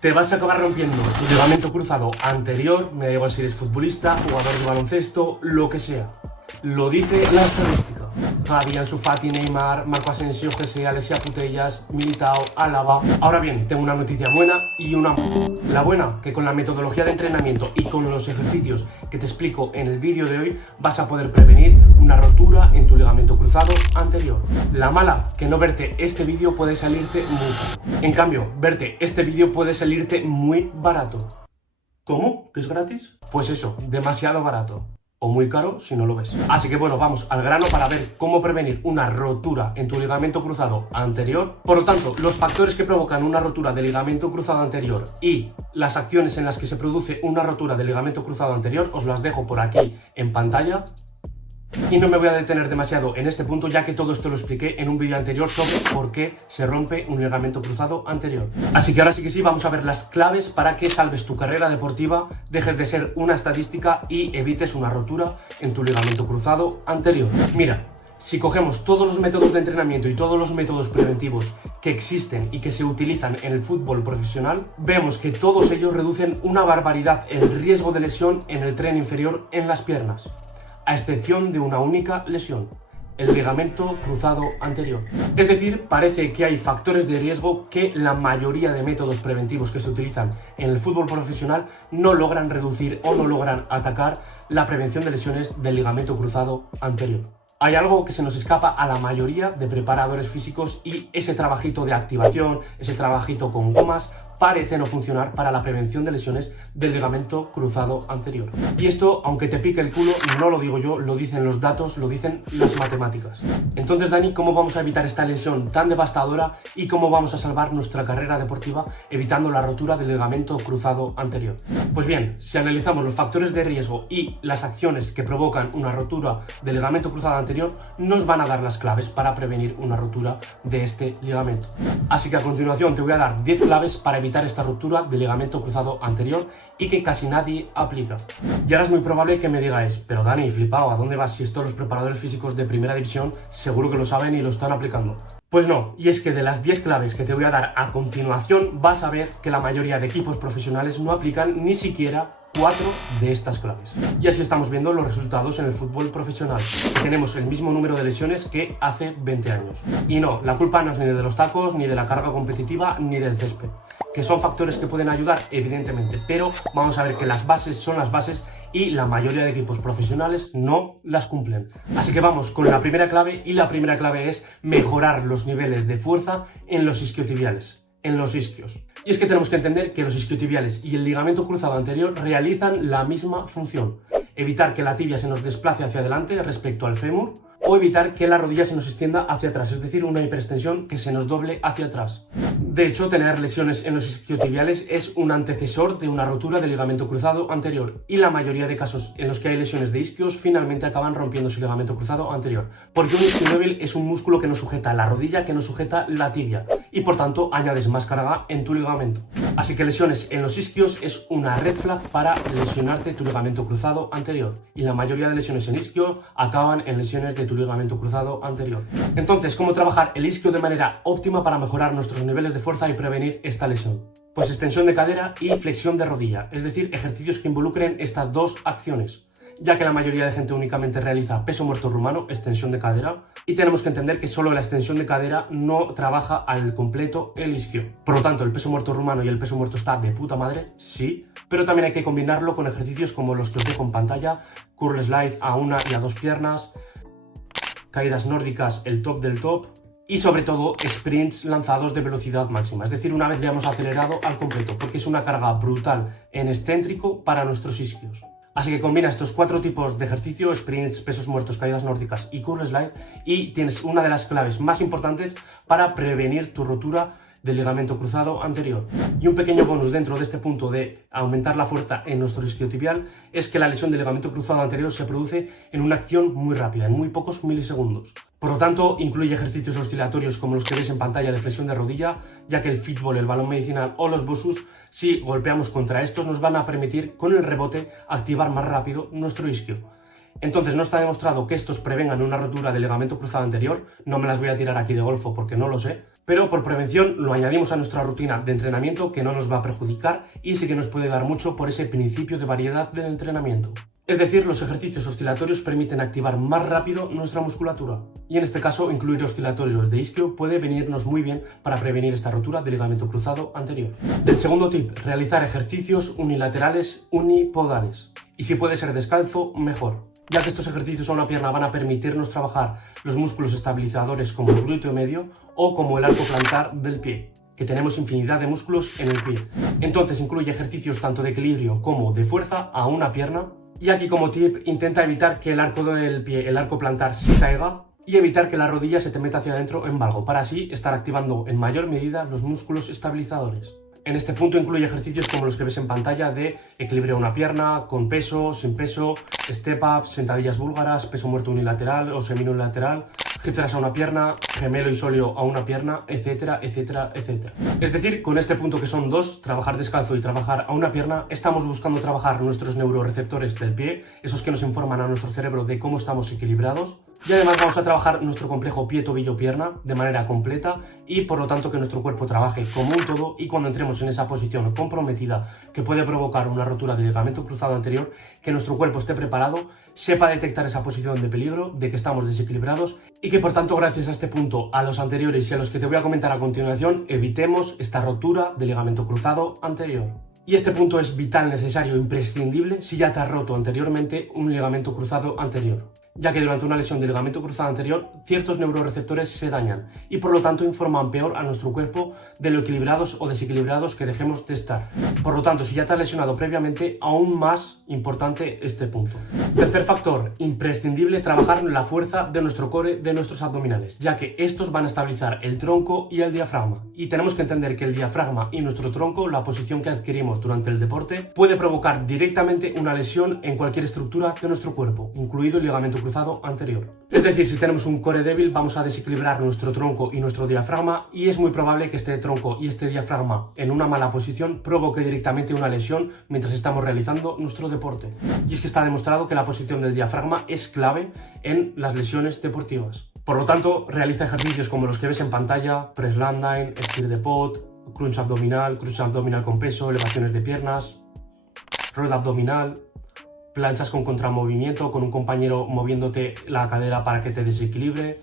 Te vas a acabar rompiendo tu ligamento cruzado anterior, me da igual si eres futbolista, jugador de baloncesto, lo que sea. Lo dice la estadística. Xavi, Ansu Fati, Neymar, Marco Asensio, Jesse, Alexia Putellas, Militao, Álava. Ahora bien, tengo una noticia buena y una mala. La buena, que con la metodología de entrenamiento y con los ejercicios que te explico en el vídeo de hoy, vas a poder prevenir una rotura en tu ligamento cruzado anterior. La mala, que no verte este vídeo puede salirte muy caro. En cambio, verte este vídeo puede salirte muy barato. ¿Cómo? ¿Que es gratis? Pues eso, demasiado barato. O muy caro si no lo ves. Así que bueno, vamos al grano para ver cómo prevenir una rotura en tu ligamento cruzado anterior. Por lo tanto, los factores que provocan una rotura del ligamento cruzado anterior y las acciones en las que se produce una rotura del ligamento cruzado anterior os las dejo por aquí en pantalla. Y no me voy a detener demasiado en este punto, ya que todo esto lo expliqué en un vídeo anterior sobre por qué se rompe un ligamento cruzado anterior. Así que ahora sí que sí, vamos a ver las claves para que salves tu carrera deportiva, dejes de ser una estadística y evites una rotura en tu ligamento cruzado anterior. Mira, si cogemos todos los métodos de entrenamiento y todos los métodos preventivos que existen y que se utilizan en el fútbol profesional, vemos que todos ellos reducen una barbaridad el riesgo de lesión en el tren inferior en las piernas, a excepción de una única lesión, el ligamento cruzado anterior. Es decir, parece que hay factores de riesgo que la mayoría de métodos preventivos que se utilizan en el fútbol profesional no logran reducir o no logran atacar la prevención de lesiones del ligamento cruzado anterior. Hay algo que se nos escapa a la mayoría de preparadores físicos y ese trabajito de activación, ese trabajito con gomas, parece no funcionar para la prevención de lesiones del ligamento cruzado anterior. Y esto, aunque te pique el culo, no lo digo yo, lo dicen los datos, lo dicen las matemáticas. Entonces, Dani, ¿cómo vamos a evitar esta lesión tan devastadora y cómo vamos a salvar nuestra carrera deportiva evitando la rotura del ligamento cruzado anterior? Pues bien, si analizamos los factores de riesgo y las acciones que provocan una rotura del ligamento cruzado anterior, nos van a dar las claves para prevenir una rotura de este ligamento. Así que a continuación te voy a dar 10 claves para evitar esta ruptura del ligamento cruzado anterior y que casi nadie aplica. Y ahora es muy probable que me digáis, pero Dani, flipado, ¿a dónde vas? Si esto los preparadores físicos de primera división seguro que lo saben y lo están aplicando. Pues no, y es que de las 10 claves que te voy a dar a continuación vas a ver que la mayoría de equipos profesionales no aplican ni siquiera 4 de estas claves. Y así estamos viendo los resultados en el fútbol profesional. Tenemos el mismo número de lesiones que hace 20 años. Y no, la culpa no es ni de los tacos, ni de la carga competitiva, ni del césped. Que son factores que pueden ayudar, evidentemente, pero vamos a ver que las bases son las bases y la mayoría de equipos profesionales no las cumplen. Así que vamos con la primera clave, y la primera clave es mejorar los niveles de fuerza en los isquiotibiales, en los isquios. Y es que tenemos que entender que los isquiotibiales y el ligamento cruzado anterior realizan la misma función: evitar que la tibia se nos desplace hacia adelante respecto al fémur, o evitar que la rodilla se nos extienda hacia atrás, es decir, una hiperextensión que se nos doble hacia atrás. De hecho, tener lesiones en los isquiotibiales es un antecesor de una rotura del ligamento cruzado anterior, y la mayoría de casos en los que hay lesiones de isquios finalmente acaban rompiendo su ligamento cruzado anterior, porque un isquio débil es un músculo que no sujeta la rodilla, que no sujeta la tibia, y por tanto añades más carga en tu ligamento. Así que lesiones en los isquios es una red flag para lesionarte tu ligamento cruzado anterior, y la mayoría de lesiones en isquio acaban en lesiones de tu ligamento cruzado anterior. Entonces, ¿cómo trabajar el isquio de manera óptima para mejorar nuestros niveles de fuerza y prevenir esta lesión? Pues extensión de cadera y flexión de rodilla, es decir, ejercicios que involucren estas dos acciones, ya que la mayoría de gente únicamente realiza peso muerto rumano, extensión de cadera, y tenemos que entender que solo la extensión de cadera no trabaja al completo el isquio. Por lo tanto, el peso muerto rumano y el peso muerto está de puta madre, sí, pero también hay que combinarlo con ejercicios como los que os dejo en pantalla: curl slide a una y a dos piernas, caídas nórdicas, el top del top, y sobre todo sprints lanzados de velocidad máxima, es decir, una vez ya hemos acelerado al completo, porque es una carga brutal en excéntrico para nuestros isquios. Así que combina estos 4 tipos de ejercicio: sprints, pesos muertos, caídas nórdicas y curl slide, y tienes una de las claves más importantes para prevenir tu rotura del ligamento cruzado anterior. Y un pequeño bonus dentro de este punto de aumentar la fuerza en nuestro isquiotibial es que la lesión del ligamento cruzado anterior se produce en una acción muy rápida, en muy pocos milisegundos. Por lo tanto, incluye ejercicios oscilatorios como los que veis en pantalla de flexión de rodilla, ya que el fútbol, el balón medicinal o los bosus, si golpeamos contra estos, nos van a permitir con el rebote activar más rápido nuestro isquio. Entonces, no está demostrado que estos prevengan una rotura del ligamento cruzado anterior, no me las voy a tirar aquí de golfo porque no lo sé, pero por prevención lo añadimos a nuestra rutina de entrenamiento, que no nos va a perjudicar y sí que nos puede dar mucho por ese principio de variedad del entrenamiento. Es decir, los ejercicios oscilatorios permiten activar más rápido nuestra musculatura. Y en este caso, incluir oscilatorios de isquio puede venirnos muy bien para prevenir esta rotura del ligamento cruzado anterior. El segundo tip, realizar ejercicios unilaterales unipodales. Y si puede ser descalzo, mejor, ya que estos ejercicios a una pierna van a permitirnos trabajar los músculos estabilizadores como el glúteo medio o como el arco plantar del pie, que tenemos infinidad de músculos en el pie. Entonces incluye ejercicios tanto de equilibrio como de fuerza a una pierna. Y aquí como tip, intenta evitar que el arco del pie, el arco plantar, se caiga y evitar que la rodilla se te meta hacia adentro en valgo, para así estar activando en mayor medida los músculos estabilizadores. En este punto incluye ejercicios como los que ves en pantalla de equilibrio a una pierna, con peso, sin peso, step-ups, sentadillas búlgaras, peso muerto unilateral o semi-unilateral, hip thrust a una pierna, gemelo y sóleo a una pierna, etcétera, etcétera, etcétera. Es decir, con este punto que son dos, trabajar descalzo y trabajar a una pierna, estamos buscando trabajar nuestros neuroreceptores del pie, esos que nos informan a nuestro cerebro de cómo estamos equilibrados. Y además vamos a trabajar nuestro complejo pie-tobillo-pierna de manera completa y por lo tanto que nuestro cuerpo trabaje como un todo, y cuando entremos en esa posición comprometida que puede provocar una rotura del ligamento cruzado anterior, que nuestro cuerpo esté preparado, sepa detectar esa posición de peligro, de que estamos desequilibrados y que por tanto gracias a este punto, a los anteriores y a los que te voy a comentar a continuación, evitemos esta rotura del ligamento cruzado anterior. Y este punto es vital, necesario, imprescindible si ya te has roto anteriormente un ligamento cruzado anterior, ya que durante una lesión del ligamento cruzado anterior ciertos neuroreceptores se dañan y por lo tanto informan peor a nuestro cuerpo de lo equilibrados o desequilibrados que dejemos de estar. Por lo tanto, si ya te has lesionado previamente, aún más importante este punto. Tercer factor, imprescindible trabajar la fuerza de nuestro core, de nuestros abdominales, ya que estos van a estabilizar el tronco y el diafragma. Y tenemos que entender que el diafragma y nuestro tronco, la posición que adquirimos durante el deporte, puede provocar directamente una lesión en cualquier estructura de nuestro cuerpo, incluido el ligamento cruzado anterior. Es decir, si tenemos un core débil, vamos a desequilibrar nuestro tronco y nuestro diafragma, y es muy probable que este tronco y este diafragma en una mala posición provoque directamente una lesión mientras estamos realizando nuestro deporte. Y es que está demostrado que la posición del diafragma es clave en las lesiones deportivas. Por lo tanto, realiza ejercicios como los que ves en pantalla: press landing, estir de pot, crunch abdominal con peso, elevaciones de piernas, rueda abdominal, planchas con contramovimiento, con un compañero moviéndote la cadera para que te desequilibre,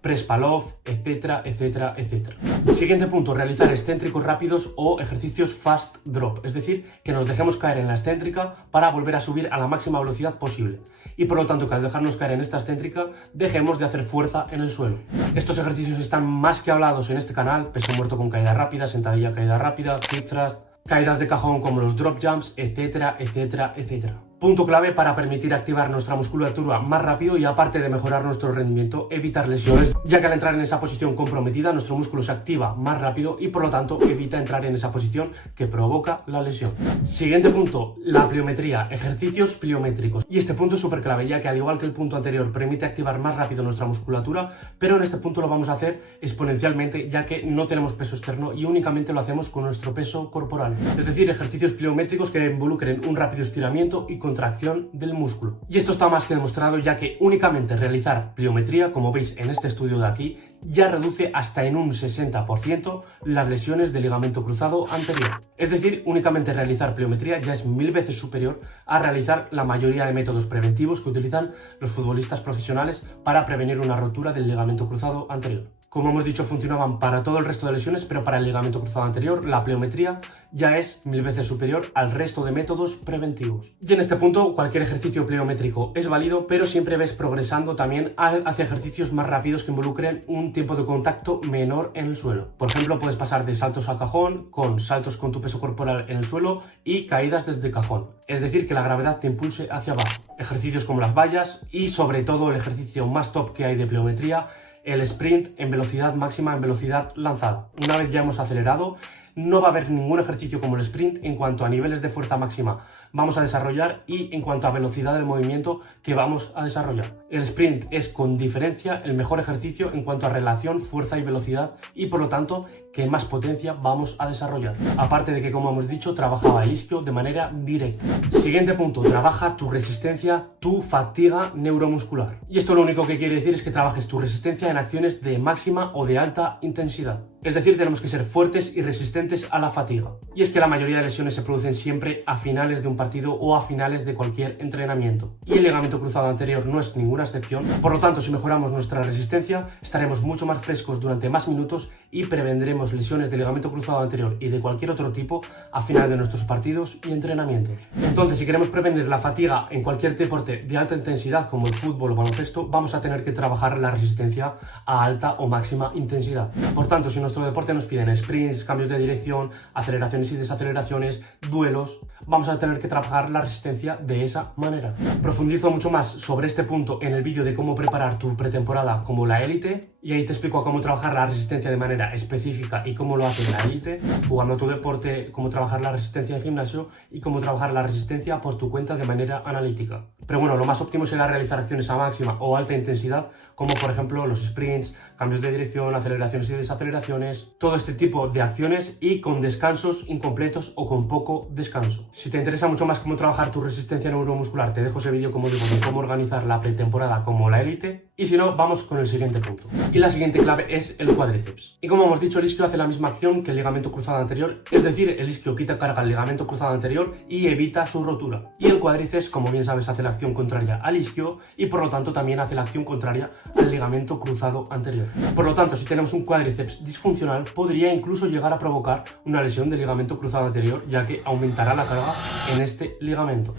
press pull-off, etcétera, etcétera, etcétera. Siguiente punto, realizar excéntricos rápidos o ejercicios fast drop, es decir, que nos dejemos caer en la excéntrica para volver a subir a la máxima velocidad posible. Y por lo tanto, que al dejarnos caer en esta excéntrica, dejemos de hacer fuerza en el suelo. Estos ejercicios están más que hablados en este canal: peso muerto con caída rápida, sentadilla caída rápida, hip thrust, caídas de cajón como los drop jumps, etcétera, etcétera, etcétera. Punto clave para permitir activar nuestra musculatura más rápido y, aparte de mejorar nuestro rendimiento, evitar lesiones, ya que al entrar en esa posición comprometida nuestro músculo se activa más rápido y por lo tanto evita entrar en esa posición que provoca la lesión. Siguiente punto, la pliometría, ejercicios pliométricos. Y este punto es súper clave, ya que al igual que el punto anterior permite activar más rápido nuestra musculatura, pero en este punto lo vamos a hacer exponencialmente, ya que no tenemos peso externo y únicamente lo hacemos con nuestro peso corporal. Es decir, ejercicios pliométricos que involucren un rápido estiramiento y contracción del músculo. Y esto está más que demostrado, ya que únicamente realizar pliometría, como veis en este estudio de aquí, ya reduce hasta en un 60% las lesiones del ligamento cruzado anterior. Es decir, únicamente realizar pliometría ya es 1000 veces superior a realizar la mayoría de métodos preventivos que utilizan los futbolistas profesionales para prevenir una rotura del ligamento cruzado anterior. Como hemos dicho, funcionaban para todo el resto de lesiones, pero para el ligamento cruzado anterior, la pliometría ya es 1000 veces superior al resto de métodos preventivos. Y en este punto, cualquier ejercicio pliométrico es válido, pero siempre ves progresando también hacia ejercicios más rápidos que involucren un tiempo de contacto menor en el suelo. Por ejemplo, puedes pasar de saltos a cajón, con saltos con tu peso corporal en el suelo y caídas desde cajón. Es decir, que la gravedad te impulse hacia abajo. Ejercicios como las vallas y, sobre todo, el ejercicio más top que hay de pliometría, el sprint en velocidad máxima, en velocidad lanzada. Una vez ya hemos acelerado, no va a haber ningún ejercicio como el sprint en cuanto a niveles de fuerza máxima vamos a desarrollar y en cuanto a velocidad del movimiento que vamos a desarrollar. El sprint es con diferencia el mejor ejercicio en cuanto a relación fuerza y velocidad, y por lo tanto que más potencia vamos a desarrollar. Aparte de que, como hemos dicho, trabajaba el isquio de manera directa. Siguiente punto, trabaja tu resistencia, tu fatiga neuromuscular. Y esto lo único que quiere decir es que trabajes tu resistencia en acciones de máxima o de alta intensidad. Es decir, tenemos que ser fuertes y resistentes a la fatiga. Y es que la mayoría de lesiones se producen siempre a finales de un partido o a finales de cualquier entrenamiento. Y el ligamento cruzado anterior no es ninguna excepción. Por lo tanto, si mejoramos nuestra resistencia, estaremos mucho más frescos durante más minutos y prevendremos lesiones de ligamento cruzado anterior y de cualquier otro tipo a final de nuestros partidos y entrenamientos. Entonces, si queremos prevenir la fatiga en cualquier deporte de alta intensidad como el fútbol o baloncesto, vamos a tener que trabajar la resistencia a alta o máxima intensidad. Por tanto, si nuestro deporte nos piden sprints, cambios de dirección, aceleraciones y desaceleraciones, duelos, vamos a tener que trabajar la resistencia de esa manera. Profundizo mucho más sobre este punto en el vídeo de cómo preparar tu pretemporada como la élite, y ahí te explico cómo trabajar la resistencia de manera específica y cómo lo hace la élite, jugando a tu deporte, cómo trabajar la resistencia en gimnasio y cómo trabajar la resistencia por tu cuenta de manera analítica. Pero bueno, lo más óptimo será realizar acciones a máxima o alta intensidad, como por ejemplo los sprints, cambios de dirección, aceleraciones y desaceleraciones, todo este tipo de acciones y con descansos incompletos o con poco descanso. Si te interesa mucho más cómo trabajar tu resistencia neuromuscular, te dejo ese vídeo, como digo, de cómo organizar la pretemporada como la élite. Y si no, vamos con el siguiente punto. Y la siguiente clave es el cuádriceps. Y como hemos dicho, el isquio hace la misma acción que el ligamento cruzado anterior, es decir, el isquio quita carga al ligamento cruzado anterior y evita su rotura. Y el cuádriceps, como bien sabes, hace la acción contraria al isquio y por lo tanto también hace la acción contraria al ligamento cruzado anterior. Por lo tanto, si tenemos un cuádriceps disfuncional, podría incluso llegar a provocar una lesión del ligamento cruzado anterior, ya que aumentará la carga en este ligamento.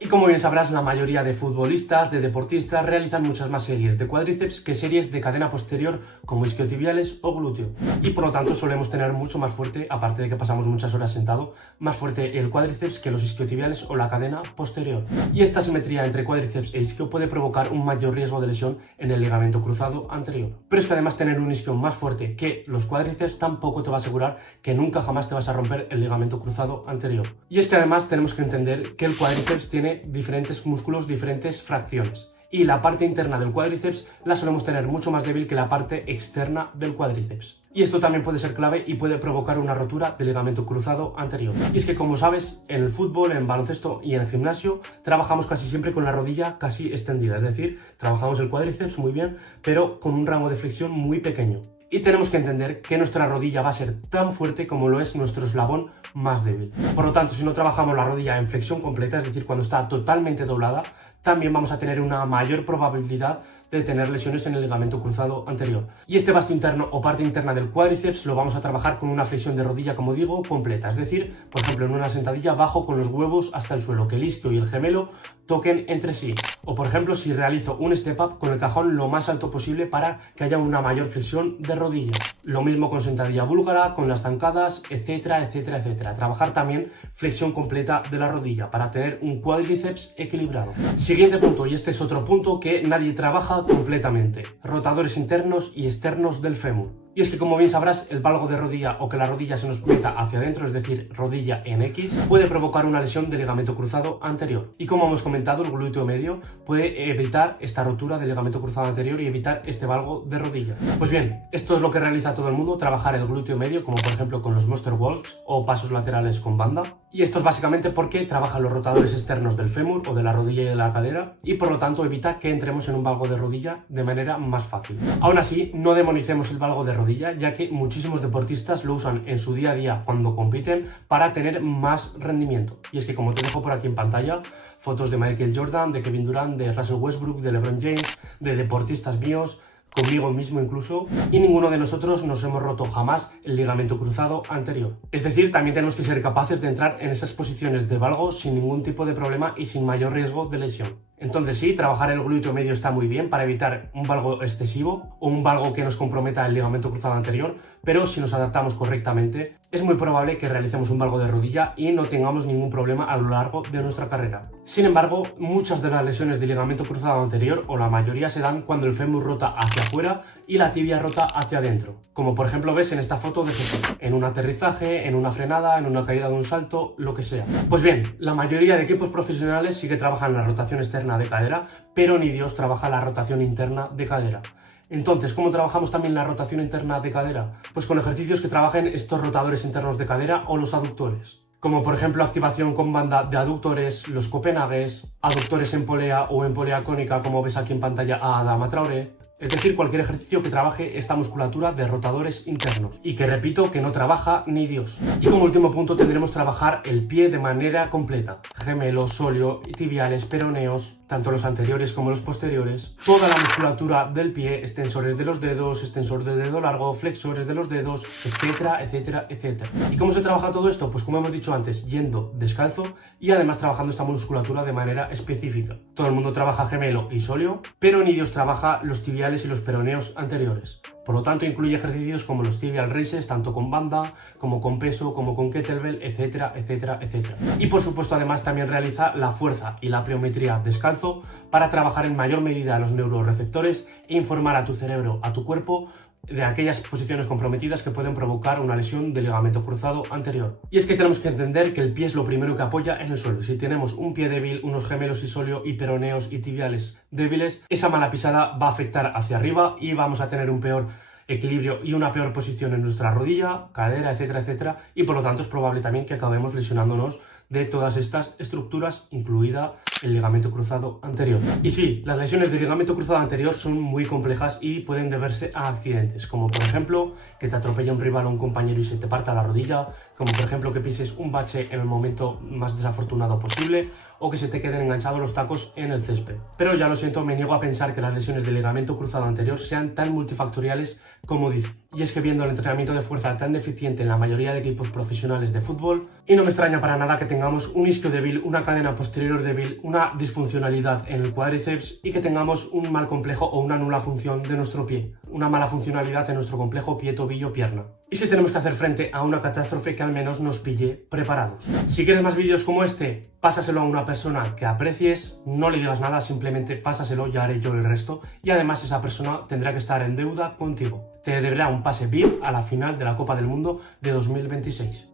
Y como bien sabrás, la mayoría de futbolistas, de deportistas, realizan muchas más series de cuádriceps que series de cadena posterior como isquiotibiales o glúteo. Y por lo tanto solemos tener mucho más fuerte, aparte de que pasamos muchas horas sentado, más fuerte el cuádriceps que los isquiotibiales o la cadena posterior. Y esta simetría entre cuádriceps e isquio puede provocar un mayor riesgo de lesión en el ligamento cruzado anterior. Pero es que además tener un isquio más fuerte que los cuádriceps tampoco te va a asegurar que nunca jamás te vas a romper el ligamento cruzado anterior. Y es que además tenemos que entender que el cuádriceps tiene diferentes músculos, diferentes fracciones. Y la parte interna del cuádriceps la solemos tener mucho más débil que la parte externa del cuádriceps. Y esto también puede ser clave y puede provocar una rotura del ligamento cruzado anterior. Y es que, como sabes, en el fútbol, en baloncesto y en el gimnasio trabajamos casi siempre con la rodilla casi extendida. Es decir, trabajamos el cuádriceps muy bien, pero con un rango de flexión muy pequeño. Y tenemos que entender que nuestra rodilla va a ser tan fuerte como lo es nuestro eslabón más débil. Por lo tanto, si no trabajamos la rodilla en flexión completa, es decir, cuando está totalmente doblada, también vamos a tener una mayor probabilidad de tener lesiones en el ligamento cruzado anterior. Y este vasto interno o parte interna del cuádriceps lo vamos a trabajar con una flexión de rodilla, como digo, completa. Es decir, por ejemplo, en una sentadilla bajo con los huevos hasta el suelo, que el isquio y el gemelo toquen entre sí. O por ejemplo, si realizo un step up con el cajón lo más alto posible para que haya una mayor flexión de rodilla. Lo mismo con sentadilla búlgara, con las zancadas, etcétera, etcétera, etcétera. Trabajar también flexión completa de la rodilla para tener un cuádriceps equilibrado. Siguiente punto, y este es otro punto que nadie trabaja completamente: rotadores internos y externos del fémur. Y es que, como bien sabrás, el valgo de rodilla o que la rodilla se nos meta hacia adentro, es decir, rodilla en X, puede provocar una lesión del ligamento cruzado anterior. Y como hemos comentado, el glúteo medio puede evitar esta rotura del ligamento cruzado anterior y evitar este valgo de rodilla. Pues bien, esto es lo que realiza todo el mundo: trabajar el glúteo medio, como por ejemplo con los monster walks o pasos laterales con banda. Y esto es básicamente porque trabaja los rotadores externos del fémur o de la rodilla y de la cadera, y por lo tanto evita que entremos en un valgo de rodilla de manera más fácil. Aún así, no demonicemos el valgo de rodilla, ya que muchísimos deportistas lo usan en su día a día cuando compiten para tener más rendimiento. Y es que, como te dejo por aquí en pantalla, fotos de Michael Jordan, de Kevin Durant, de Russell Westbrook, de LeBron James, de deportistas míos, conmigo mismo incluso, y ninguno de nosotros nos hemos roto jamás el ligamento cruzado anterior. Es decir, también tenemos que ser capaces de entrar en esas posiciones de valgo sin ningún tipo de problema y sin mayor riesgo de lesión. Entonces sí, trabajar el glúteo medio está muy bien para evitar un valgo excesivo o un valgo que nos comprometa el ligamento cruzado anterior, pero si nos adaptamos correctamente, es muy probable que realicemos un valgo de rodilla y no tengamos ningún problema a lo largo de nuestra carrera. Sin embargo, muchas de las lesiones del ligamento cruzado anterior, o la mayoría, se dan cuando el fémur rota hacia afuera y la tibia rota hacia adentro, como por ejemplo ves en esta foto de Jesús, en un aterrizaje, en una frenada, en una caída de un salto, lo que sea. Pues bien, la mayoría de equipos profesionales sí que trabajan la rotación externa de cadera, pero ni Dios trabaja la rotación interna de cadera. Entonces, ¿cómo trabajamos también la rotación interna de cadera? Pues con ejercicios que trabajen estos rotadores internos de cadera o los aductores. Como por ejemplo activación con banda de aductores, los copenagues, aductores en polea o en polea cónica, como ves aquí en pantalla a Adama Traoré. Es decir, cualquier ejercicio que trabaje esta musculatura de rotadores internos. Y que repito, que no trabaja ni Dios. Y como último punto tendremos trabajar el pie de manera completa. Gemelos, sóleo, tibiales, peroneos, tanto los anteriores como los posteriores. Toda la musculatura del pie, extensores de los dedos, extensor del dedo largo, flexores de los dedos, etcétera, etcétera, etcétera. ¿Y cómo se trabaja todo esto? Pues como hemos dicho antes, yendo descalzo y además trabajando esta musculatura de manera específica. Todo el mundo trabaja gemelo y sóleo, pero ni Dios trabaja los tibiales y los peroneos anteriores. Por lo tanto, incluye ejercicios como los tibial raises, tanto con banda, como con peso, como con kettlebell, etcétera, etcétera, etcétera. Y por supuesto, además, también realiza la fuerza y la pliometría descalzo para trabajar en mayor medida los neuroreceptores e informar a tu cerebro, a tu cuerpo, de aquellas posiciones comprometidas que pueden provocar una lesión del ligamento cruzado anterior. Y es que tenemos que entender que el pie es lo primero que apoya en el suelo. Si tenemos un pie débil, unos gemelos y sóleo y peroneos y tibiales débiles, esa mala pisada va a afectar hacia arriba y vamos a tener un peor equilibrio y una peor posición en nuestra rodilla, cadera, etcétera, etcétera, y por lo tanto es probable también que acabemos lesionándonos de todas estas estructuras, incluida el ligamento cruzado anterior. Y sí, las lesiones del ligamento cruzado anterior son muy complejas y pueden deberse a accidentes, como por ejemplo que te atropelle un rival o un compañero y se te parta la rodilla, como por ejemplo que pises un bache en el momento más desafortunado posible, o que se te queden enganchados los tacos en el césped. Pero ya lo siento, me niego a pensar que las lesiones del ligamento cruzado anterior sean tan multifactoriales como dicen. Y es que viendo el entrenamiento de fuerza tan deficiente en la mayoría de equipos profesionales de fútbol, y no me extraña para nada que tengamos un isquio débil, una cadena posterior débil, una disfuncionalidad en el cuádriceps y que tengamos un mal complejo o una nula función de nuestro pie, una mala funcionalidad en nuestro complejo pie, tobillo, pierna. Y si tenemos que hacer frente a una catástrofe que al menos nos pille preparados. Si quieres más vídeos como este, pásaselo a una persona que aprecies, no le digas nada, simplemente pásaselo, ya haré yo el resto. Y además esa persona tendrá que estar en deuda contigo. Te deberá un pase VIP a la final de la Copa del Mundo de 2026.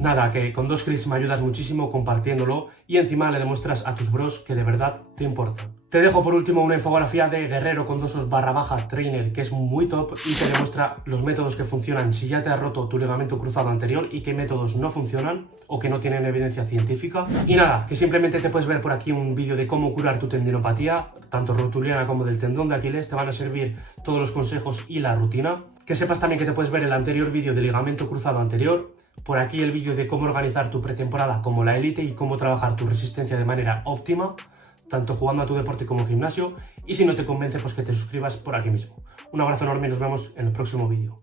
Nada, que con 2 clics me ayudas muchísimo compartiéndolo y encima le demuestras a tus bros que de verdad te importan. Te dejo por último una infografía de Guerrero con Dosos / trainer que es muy top y te demuestra los métodos que funcionan si ya te has roto tu ligamento cruzado anterior y qué métodos no funcionan o que no tienen evidencia científica. Y nada, que simplemente te puedes ver por aquí un vídeo de cómo curar tu tendinopatía, tanto rotuliana como del tendón de Aquiles. Te van a servir todos los consejos y la rutina. Que sepas también que te puedes ver el anterior vídeo de ligamento cruzado anterior. Por aquí el vídeo de cómo organizar tu pretemporada como la élite y cómo trabajar tu resistencia de manera óptima, tanto jugando a tu deporte como gimnasio. Y si no te convence, pues que te suscribas por aquí mismo. Un abrazo enorme y nos vemos en el próximo vídeo.